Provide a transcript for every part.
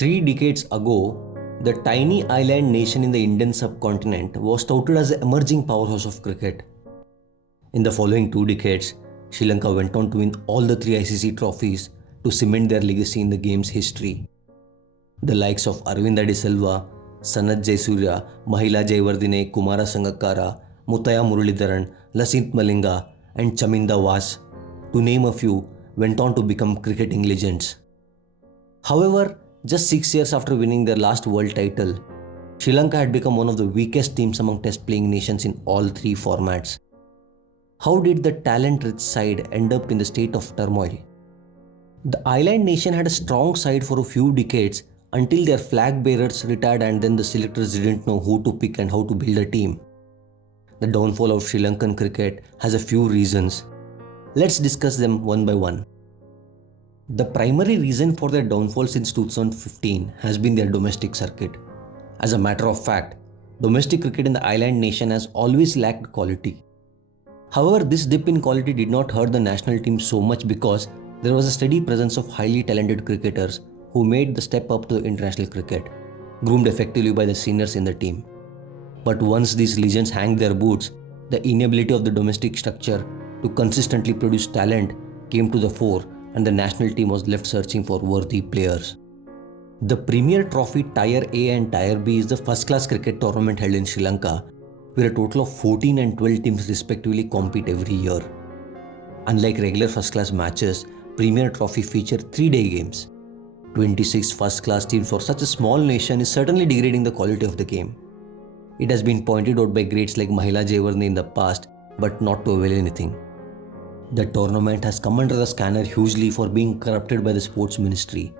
3 decades ago, the tiny island nation in the Indian subcontinent was touted as the emerging powerhouse of cricket. In the following 2 decades, Sri Lanka went on to win all the 3 ICC trophies to cement their legacy in the game's history. The likes of Aravinda de Silva, Sanath Jayasuriya, Mahela Jayawardene, Kumara Sangakkara, Mutaya Muralidharan, Lasith Malinga, and Chaminda Vas, to name a few, went on to become cricketing legends. However, just 6 years after winning their last world title, Sri Lanka had become one of the weakest teams among test-playing nations in all 3 formats. How did the talent-rich side end up in the state of turmoil? The island nation had a strong side for a few decades until their flag bearers retired, and then the selectors didn't know who to pick and how to build a team. The downfall of Sri Lankan cricket has a few reasons. Let's discuss them one by one. The primary reason for their downfall since 2015 has been their domestic circuit. As a matter of fact, domestic cricket in the island nation has always lacked quality. However, this dip in quality did not hurt the national team so much because there was a steady presence of highly talented cricketers who made the step up to international cricket, groomed effectively by the seniors in the team. But once these legends hanged their boots, the inability of the domestic structure to consistently produce talent came to the fore, and the national team was left searching for worthy players. The Premier Trophy Tier A and Tier B is the first-class cricket tournament held in Sri Lanka, where a total of 14 and 12 teams respectively compete every year. Unlike regular first-class matches, Premier Trophy feature 3-day games. 26 first-class teams for such a small nation is certainly degrading the quality of the game. It has been pointed out by greats like Mahela Jayawardene in the past, but not to avail anything. The tournament has come under the scanner hugely for being corrupted by the sports ministry,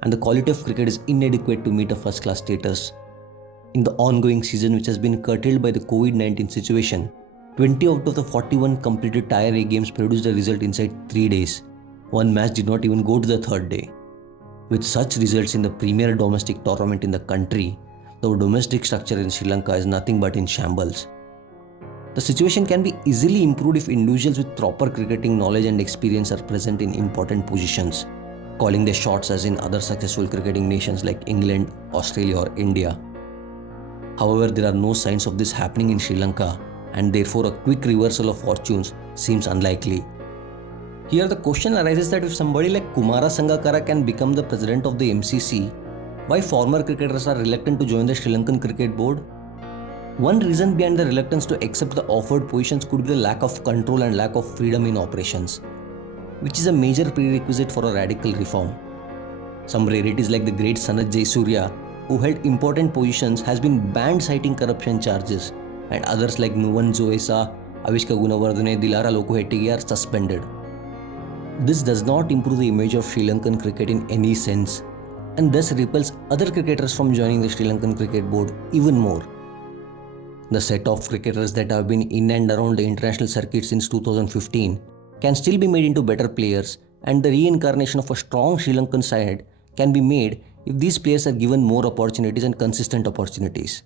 and the quality of cricket is inadequate to meet a first-class status. In the ongoing season, which has been curtailed by the COVID-19 situation, 20 out of the 41 completed Tier A games produced a result inside 3 days. One match did not even go to the 3rd day. With such results in the premier domestic tournament in the country, the domestic structure in Sri Lanka is nothing but in shambles. The situation can be easily improved if individuals with proper cricketing knowledge and experience are present in important positions, calling their shots as in other successful cricketing nations like England, Australia or India. However, there are no signs of this happening in Sri Lanka, and therefore a quick reversal of fortunes seems unlikely. Here the question arises that if somebody like Kumara Sangakkara can become the president of the MCC, why former cricketers are reluctant to join the Sri Lankan Cricket Board? One reason behind the reluctance to accept the offered positions could be the lack of control and lack of freedom in operations, which is a major prerequisite for a radical reform. Some rarities like the great Sanath Jayasuriya, who held important positions, has been banned citing corruption charges, and others like Nuwan Joesa, Avishka Gunawardene, Dilara Lokohettige are suspended. This does not improve the image of Sri Lankan cricket in any sense, and thus repels other cricketers from joining the Sri Lankan Cricket Board even more. The set of cricketers that have been in and around the international circuit since 2015 can still be made into better players, and the reincarnation of a strong Sri Lankan side can be made if these players are given more opportunities and consistent opportunities.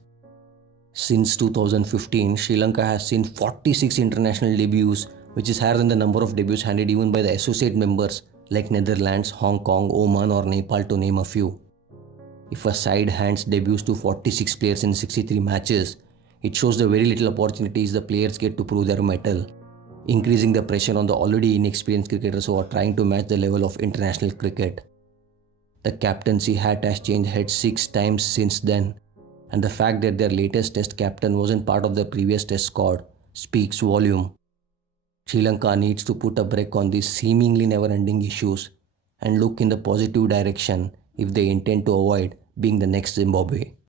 Since 2015, Sri Lanka has seen 46 international debuts, which is higher than the number of debuts handed even by the associate members like Netherlands, Hong Kong, Oman or Nepal, to name a few. If a side hands debuts to 46 players in 63 matches, it shows the very little opportunities the players get to prove their mettle, increasing the pressure on the already inexperienced cricketers who are trying to match the level of international cricket. The captaincy hat has changed heads 6 times since then, and the fact that their latest test captain wasn't part of the previous test squad speaks volume. Sri Lanka needs to put a brake on these seemingly never-ending issues and look in the positive direction if they intend to avoid being the next Zimbabwe.